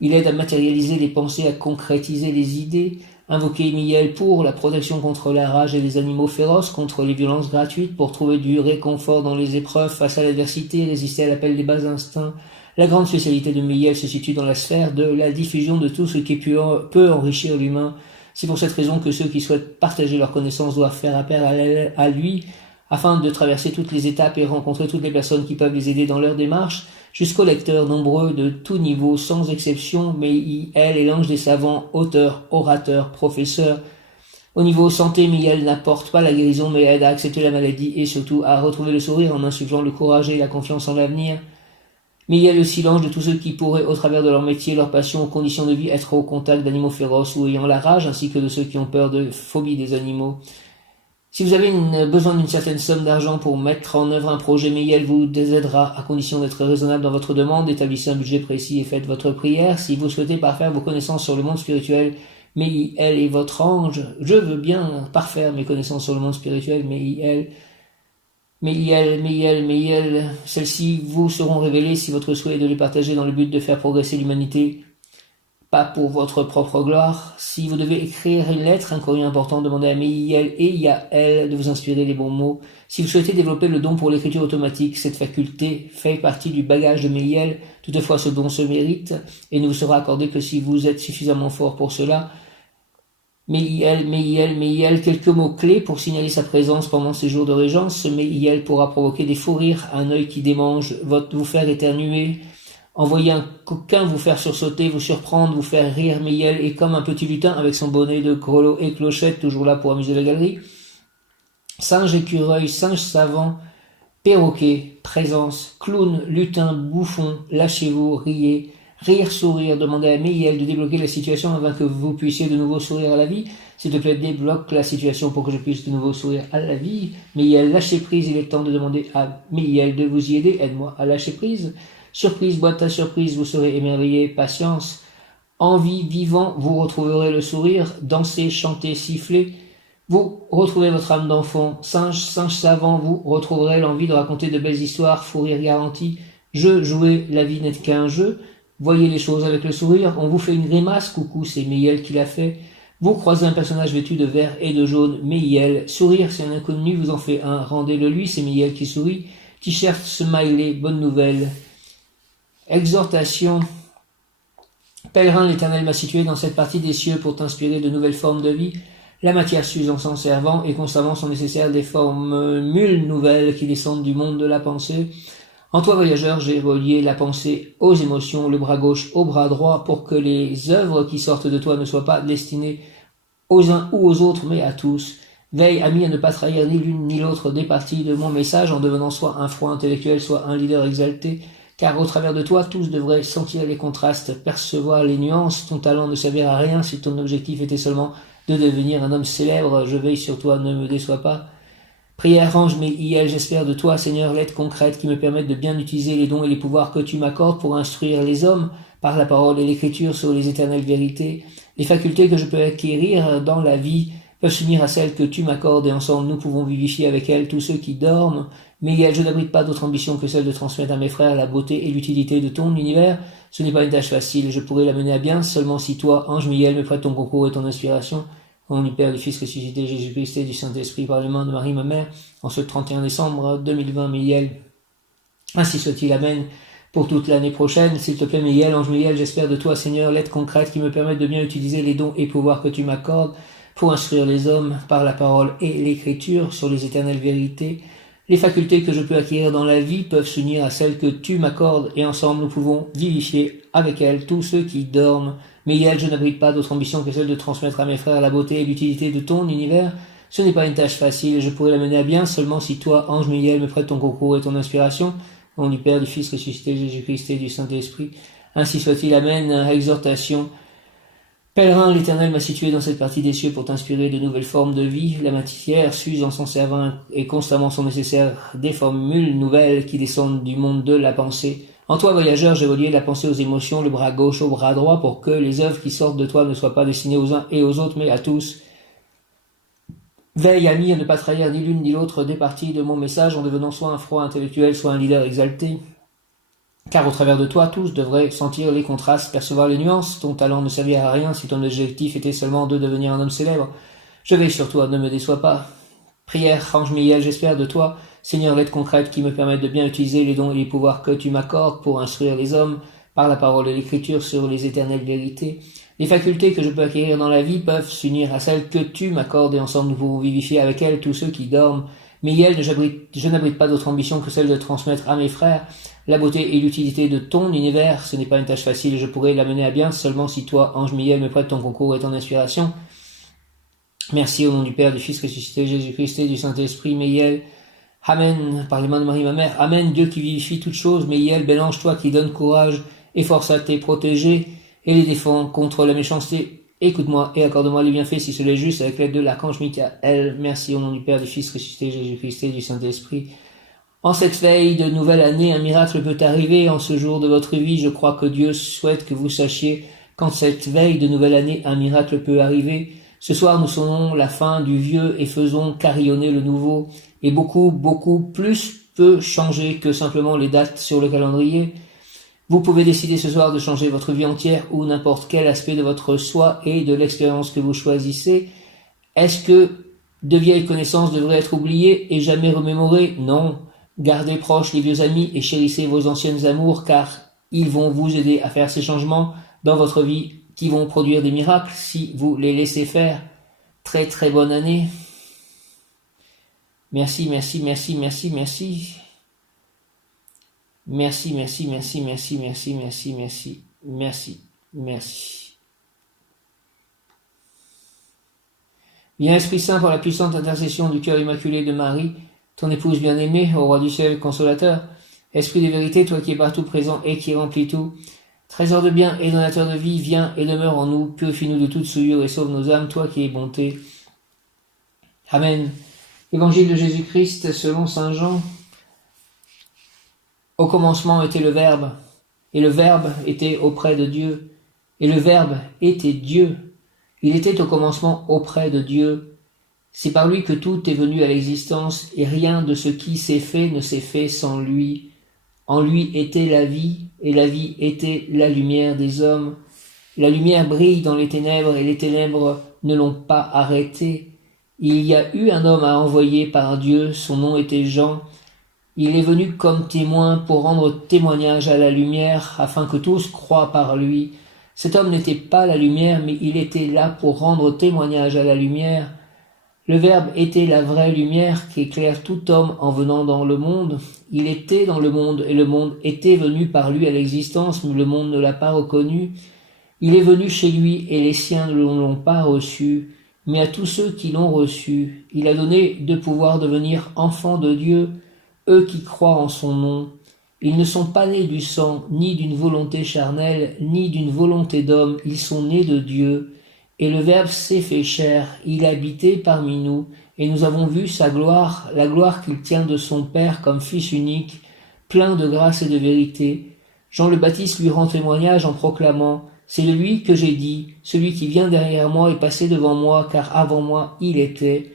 Il aide à matérialiser les pensées, à concrétiser les idées. Invoquez Miel pour la protection contre la rage et les animaux féroces, contre les violences gratuites, pour trouver du réconfort dans les épreuves face à l'adversité, résister à l'appel des bas instincts. La grande spécialité de Miel se situe dans la sphère de la diffusion de tout ce qui peut enrichir l'humain. C'est pour cette raison que ceux qui souhaitent partager leurs connaissances doivent faire appel à lui afin de traverser toutes les étapes et rencontrer toutes les personnes qui peuvent les aider dans leur démarche, jusqu'aux lecteurs nombreux de tout niveau, sans exception. Miel est l'ange des savants, auteurs, orateurs, professeurs. Au niveau santé, Miel n'apporte pas la guérison mais aide à accepter la maladie et surtout à retrouver le sourire en insufflant le courage et la confiance en l'avenir. Mais il y a le silence de tous ceux qui pourraient, au travers de leur métier, leur passion, aux conditions de vie, être au contact d'animaux féroces ou ayant la rage, ainsi que de ceux qui ont peur de phobie des animaux. Si vous avez besoin d'une certaine somme d'argent pour mettre en œuvre un projet, Meïel vous aidera à condition d'être raisonnable dans votre demande. Établissez un budget précis et faites votre prière. Si vous souhaitez parfaire vos connaissances sur le monde spirituel, Meïel est votre ange. Je veux bien parfaire mes connaissances sur le monde spirituel, Meïel. Celles-ci vous seront révélées si votre souhait est de les partager dans le but de faire progresser l'humanité, pas pour votre propre gloire. Si vous devez écrire une lettre, un courrier important, demandez à Meïel et Yael de vous inspirer les bons mots. Si vous souhaitez développer le don pour l'écriture automatique, cette faculté fait partie du bagage de Meïel. Toutefois, ce don se mérite et ne vous sera accordé que si vous êtes suffisamment fort pour cela. Meïel, quelques mots clés pour signaler sa présence pendant ces jours de régence. Ce Meïel pourra provoquer des fous rires, un œil qui démange, vous faire éternuer, envoyer un coquin, vous faire sursauter, vous surprendre, vous faire rire. Meïel est comme un petit lutin avec son bonnet de grelot et clochette, toujours là pour amuser la galerie. Singe écureuil, singe savant, perroquet, présence, clown, lutin, bouffon, lâchez-vous, riez. Rire, sourire, demandez à Meïel de débloquer la situation afin que vous puissiez de nouveau sourire à la vie. S'il te plaît, débloque la situation pour que je puisse de nouveau sourire à la vie. Meïel, lâchez prise, il est temps de demander à Meïel de vous y aider. Aide-moi à lâcher prise. Surprise, boîte à surprise, vous serez émerveillé. Patience, envie, vivant, vous retrouverez le sourire. Dansez, chantez, sifflez. Vous retrouvez votre âme d'enfant. Singe savant, vous retrouverez l'envie de raconter de belles histoires. Fou rire garanti. Jeu, jouer, la vie n'est qu'un jeu. Voyez les choses avec le sourire, on vous fait une grimace, coucou, c'est Meïel qui l'a fait. Vous croisez un personnage vêtu de vert et de jaune, Meïel. Sourire, si un inconnu vous en fait un, rendez-le lui, c'est Meïel qui sourit. T-shirt, smiley, bonne nouvelle. Exhortation. Pèlerin, l'Éternel m'a situé dans cette partie des cieux pour t'inspirer de nouvelles formes de vie. La matière s'use en s'en servant et constamment sont nécessaires des formules nouvelles qui descendent du monde de la pensée. En toi, voyageur, j'ai relié la pensée aux émotions, le bras gauche au bras droit, pour que les œuvres qui sortent de toi ne soient pas destinées aux uns ou aux autres, mais à tous. Veille, ami, à ne pas trahir ni l'une ni l'autre des parties de mon message en devenant soit un froid intellectuel, soit un leader exalté, car au travers de toi, tous devraient sentir les contrastes, percevoir les nuances. Ton talent ne servira à rien si ton objectif était seulement de devenir un homme célèbre. Je veille sur toi, ne me déçois pas. Prière, ange, Meïel, j'espère de toi, Seigneur, l'aide concrète qui me permette de bien utiliser les dons et les pouvoirs que tu m'accordes pour instruire les hommes par la parole et l'écriture sur les éternelles vérités. Les facultés que je peux acquérir dans la vie peuvent s'unir à celles que tu m'accordes et ensemble nous pouvons vivifier avec elles tous ceux qui dorment. Meïel, je n'abrite pas d'autre ambition que celle de transmettre à mes frères la beauté et l'utilité de ton univers. Ce n'est pas une tâche facile, je pourrais la mener à bien seulement si toi, ange Meïel, me prêtes ton concours et ton inspiration. Au nom du Père, du Fils ressuscité, Jésus-Christ et du Saint-Esprit, par les mains de Marie, ma mère, en ce 31 décembre 2020, Meïel. Ainsi soit-il, Amen, pour toute l'année prochaine. S'il te plaît, Meïel, ange Meïel, j'espère de toi, Seigneur, l'aide concrète qui me permette de bien utiliser les dons et pouvoirs que tu m'accordes pour instruire les hommes par la parole et l'écriture sur les éternelles vérités. Les facultés que je peux acquérir dans la vie peuvent s'unir à celles que tu m'accordes et ensemble nous pouvons vivifier avec elles tous ceux qui dorment. Meïel, je n'abrite pas d'autre ambition que celle de transmettre à mes frères la beauté et l'utilité de ton univers. Ce n'est pas une tâche facile et je pourrais la mener à bien seulement si toi, ange Meïel, me prêtes ton concours et ton inspiration. Au nom du Père, du Fils ressuscité, Jésus-Christ et du Saint-Esprit. Ainsi soit-il, Amen. Exhortation. Pèlerin, l'Éternel m'a situé dans cette partie des cieux pour t'inspirer de nouvelles formes de vie. La matière s'use en s'en servant et constamment sont nécessaires des formules nouvelles qui descendent du monde de la pensée. En toi, voyageur, j'ai relié la pensée aux émotions, le bras gauche au bras droit, pour que les œuvres qui sortent de toi ne soient pas destinées aux uns et aux autres, mais à tous. Veille, ami, à ne pas trahir ni l'une ni l'autre des parties de mon message en devenant soit un froid intellectuel, soit un leader exalté. Car au travers de toi, tous devraient sentir les contrastes, percevoir les nuances. Ton talent ne servira à rien si ton objectif était seulement de devenir un homme célèbre. Je veille sur toi, ne me déçois pas. Prière, ange Meïel, j'espère de toi, Seigneur, l'aide concrète qui me permette de bien utiliser les dons et les pouvoirs que tu m'accordes pour instruire les hommes par la parole et l'écriture sur les éternelles vérités. Les facultés que je peux acquérir dans la vie peuvent s'unir à celles que tu m'accordes et ensemble nous pouvons vivifier avec elles tous ceux qui dorment. Meïel, je n'abrite pas d'autre ambition que celle de transmettre à mes frères la beauté et l'utilité de ton univers. Ce n'est pas une tâche facile et je pourrais la mener à bien seulement si toi, ange Meïel, me prêtes ton concours et ton inspiration. Merci au nom du Père, du Fils ressuscité, Jésus-Christ et du Saint-Esprit, Meïel. Amen, par les mains de Marie ma mère. Amen, Dieu qui vivifie toutes choses, Meïel, Bélange, toi qui donnes courage et force à tes protégés et les défends contre la méchanceté. Écoute-moi et accorde-moi les bienfaits si cela est juste avec l'aide de l'archange Michael. Merci au nom du Père, du Fils ressuscité, Jésus-Christ et du Saint-Esprit. En cette veille de nouvelle année, un miracle peut arriver en ce jour de votre vie. Je crois que Dieu souhaite que vous sachiez qu'en cette veille de nouvelle année, un miracle peut arriver. Ce soir, nous sonnons la fin du vieux et faisons carillonner le nouveau. Et beaucoup plus peut changer que simplement les dates sur le calendrier. Vous pouvez décider ce soir de changer votre vie entière ou n'importe quel aspect de votre soi et de l'expérience que vous choisissez. Est-ce que de vieilles connaissances devraient être oubliées et jamais remémorées? Non. Gardez proches les vieux amis et chérissez vos anciennes amours car ils vont vous aider à faire ces changements dans votre vie qui vont produire des miracles si vous les laissez faire. Très très bonne année. Merci. Merci. Viens Esprit Saint par la puissante intercession du cœur immaculé de Marie, ton épouse bien-aimée, au roi du ciel consolateur, Esprit de vérité, toi qui es partout présent et qui remplis tout, trésor de bien et donateur de vie, viens et demeure en nous, purifie-nous de toute souillure et sauve nos âmes, toi qui es bonté. Amen. Évangile de Jésus-Christ selon saint Jean. Au commencement était le Verbe, et le Verbe était auprès de Dieu, et le Verbe était Dieu. Il était au commencement auprès de Dieu. C'est par lui que tout est venu à l'existence, et rien de ce qui s'est fait ne s'est fait sans lui. En lui était la vie, et la vie était la lumière des hommes. La lumière brille dans les ténèbres, et les ténèbres ne l'ont pas arrêtée. Il y a eu un homme à envoyer par Dieu, son nom était Jean. Il est venu comme témoin pour rendre témoignage à la lumière, afin que tous croient par lui. Cet homme n'était pas la lumière, mais il était là pour rendre témoignage à la lumière. Le Verbe était la vraie lumière qui éclaire tout homme en venant dans le monde. Il était dans le monde, et le monde était venu par lui à l'existence, mais le monde ne l'a pas reconnu. Il est venu chez lui, et les siens ne l'ont pas reçu. Mais à tous ceux qui l'ont reçu, il a donné de pouvoir devenir enfants de Dieu, eux qui croient en son nom. Ils ne sont pas nés du sang, ni d'une volonté charnelle, ni d'une volonté d'homme, ils sont nés de Dieu. Et le Verbe s'est fait chair, il habitait parmi nous, et nous avons vu sa gloire, la gloire qu'il tient de son Père comme Fils unique, plein de grâce et de vérité. Jean le Baptiste lui rend témoignage en proclamant « C'est de lui que j'ai dit, celui qui vient derrière moi est passé devant moi, car avant moi il était. »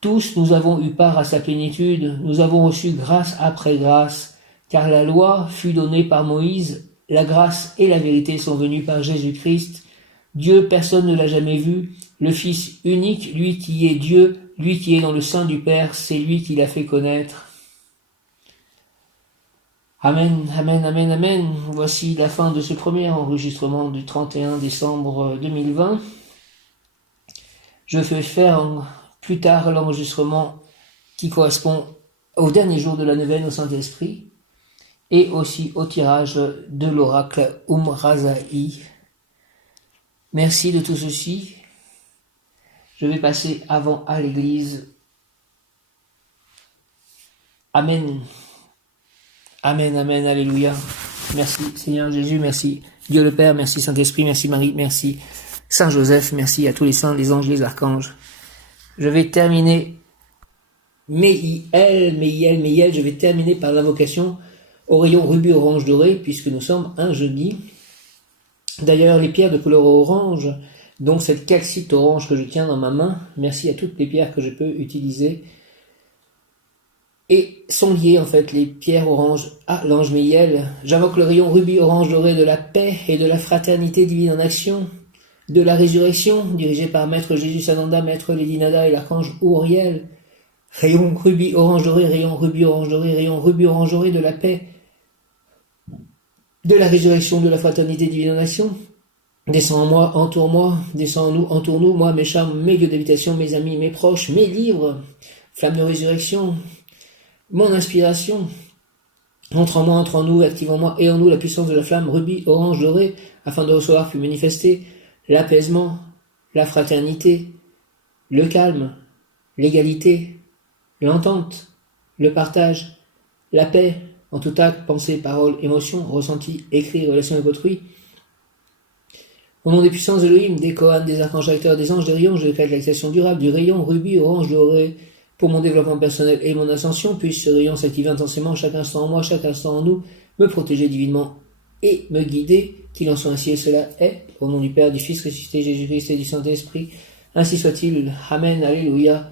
Tous nous avons eu part à sa plénitude, nous avons reçu grâce après grâce, car la loi fut donnée par Moïse, la grâce et la vérité sont venues par Jésus-Christ. Dieu, personne ne l'a jamais vu, le Fils unique, lui qui est Dieu, lui qui est dans le sein du Père, c'est lui qui l'a fait connaître. Amen, amen, amen, amen. Voici la fin de ce premier enregistrement du 31 décembre 2020. Je vais faire plus tard l'enregistrement qui correspond au dernier jour de la neuvaine au Saint-Esprit et aussi au tirage de l'oracle Razai. Merci de tout ceci. Je vais passer avant à l'église. Amen. Amen, amen, alléluia. Merci Seigneur Jésus, merci Dieu le Père, merci Saint-Esprit, merci Marie, merci Saint Joseph, merci à tous les saints, les anges, les archanges. Je vais terminer Meïel, je vais terminer par l'invocation au rayon rubis orange doré, puisque nous sommes un jeudi. D'ailleurs, les pierres de couleur orange, donc cette calcite orange que je tiens dans ma main, merci à toutes les pierres que je peux utiliser, et sont liées en fait les pierres oranges à l'ange Meïel. J'invoque le rayon rubis orange doré de la paix et de la fraternité divine en action, de la résurrection, dirigé par Maître Jésus Sananda, Maître Lady Nada et l'archange Uriel. Rayon rubis orange doré, rayon rubis orange doré, rayon rubis orange doré de la paix, de la résurrection, de la fraternité divine en action. Descends en moi, entoure-moi, descends en nous, entoure-nous, moi, mes charmes, mes lieux d'habitation, mes amis, mes proches, mes livres, flamme de résurrection, mon inspiration. Entre en moi, entre en nous, active en moi et en nous la puissance de la flamme rubis orange doré, afin de recevoir puis manifester l'apaisement, la fraternité, le calme, l'égalité, l'entente, le partage, la paix, en tout acte, pensée, parole, émotion, ressenti, écrit, relation avec autrui. Au nom des puissances Elohim, des Kohan, des archanges acteurs, des anges, des rayons, je décrète l'activation durable du rayon rubis, orange, doré, pour mon développement personnel et mon ascension. Puisse ce rayon s'activer intensément chaque instant en moi, chaque instant en nous, me protéger divinement et me guider, qu'il en soit ainsi et cela est, au nom du Père, du Fils ressuscité, Jésus-Christ et du Saint-Esprit, ainsi soit-il. Amen, alléluia.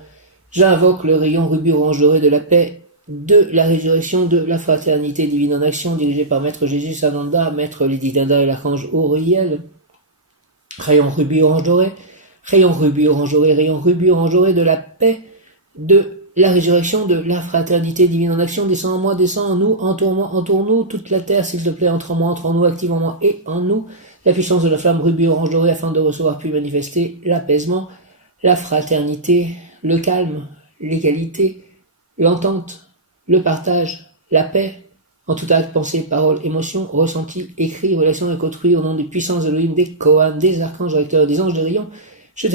J'invoque le rayon rubis orange doré de la paix, de la résurrection, de la fraternité divine en action, dirigée par Maître Jésus Sananda, Maître Lady Dada et l'archange Auriel. Rayon rubis orange doré, rayon rubis orange doré, rayon rubis orange doré de la paix, de la résurrection, de la fraternité divine en action, descend en moi, descend en nous, entoure-nous, toute la terre, s'il te plaît, entre en moi, entre en nous, active en moi et en nous, la puissance de la flamme rubis orange doré afin de recevoir puis manifester l'apaisement, la fraternité, le calme, l'égalité, l'entente, le partage, la paix, en tout acte, pensée, parole, émotion, ressenti, écrit, relation avec autrui, au nom des puissances de Elohim, des Kohan, des archanges acteurs, des anges de rayon, je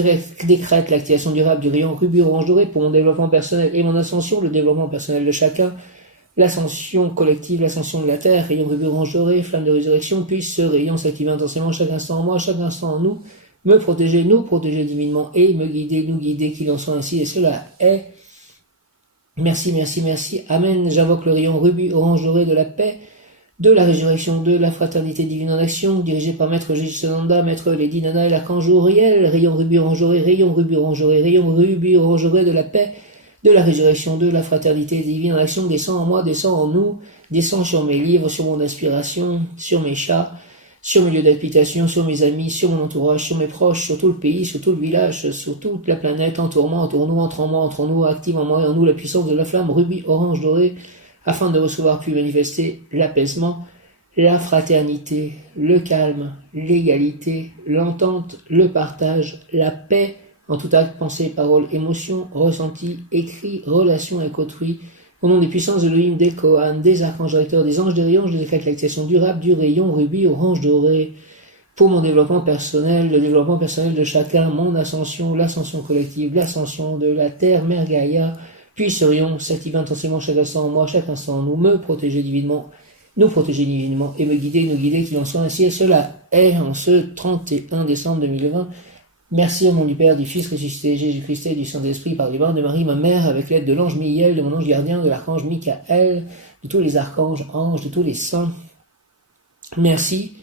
décrète l'activation durable du rayon rubis orange doré pour mon développement personnel et mon ascension, le développement personnel de chacun, l'ascension collective, l'ascension de la terre, rayon rubis orange doré, flamme de résurrection, puisse ce rayon s'activer intensément chaque instant en moi, chaque instant en nous, me protéger, nous protéger divinement et me guider, nous guider, qu'il en soit ainsi et cela est. Merci, merci, merci. Amen. J'invoque le rayon rubis orange doré de la paix, de la résurrection, de la fraternité divine en action, dirigée par Maître Jésus Sananda, Maître Lady Nana et l'archange Auriel, rayon rubis orange doré, rayon rubis orange doré, rayon rubis orange doré de la paix, de la résurrection, de la fraternité divine en action, descend en moi, descend en nous, descend sur mes livres, sur mon inspiration, sur mes chats, sur mes lieux d'habitation, sur mes amis, sur mon entourage, sur mes proches, sur tout le pays, sur tout le village, sur toute la planète, entoure-moi, entoure-nous, entre en moi, entre nous, active en moi et en nous la puissance de la flamme rubis orange doré, afin de recevoir puis manifester l'apaisement, la fraternité, le calme, l'égalité, l'entente, le partage, la paix, en tout acte, pensée, parole, émotion, ressenti, écrit, relation avec autrui, au nom des puissances de Elohim, des Kohan, des archanges recteurs, des anges des rayons, je décrète l'activation durable du rayon rubis orange doré pour mon développement personnel, le développement personnel de chacun, mon ascension, l'ascension collective, l'ascension de la terre, Mère Gaïa, puis ce rayon s'active intensément chaque instant en moi, chaque instant en nous, me protéger divinement, nous protéger divinement et me guider, nous guider, qu'il en soit ainsi et cela est en ce 31 décembre 2020. Merci au nom du Père, du Fils ressuscité, Jésus-Christ et du Saint-Esprit, par les mains de Marie, ma mère, avec l'aide de l'ange Michael, de mon ange gardien, de l'archange Michael, de tous les archanges, anges, de tous les saints. Merci.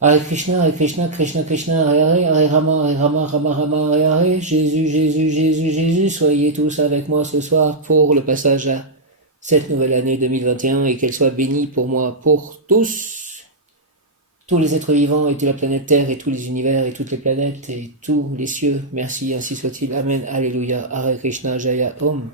Hare Krishna, Krishna, Krishna, Hare Hare, Hare Rama, Rama, Rama, Hare Hare, Jésus, Jésus, Jésus, Jésus, soyez tous avec moi ce soir pour le passage à cette nouvelle année 2021 et qu'elle soit bénie pour moi, pour tous les êtres vivants et toute la planète Terre et tous les univers et toutes les planètes et tous les cieux. Merci, ainsi soit-il. Amen, Alléluia, Hare Krishna, Jaya, Om.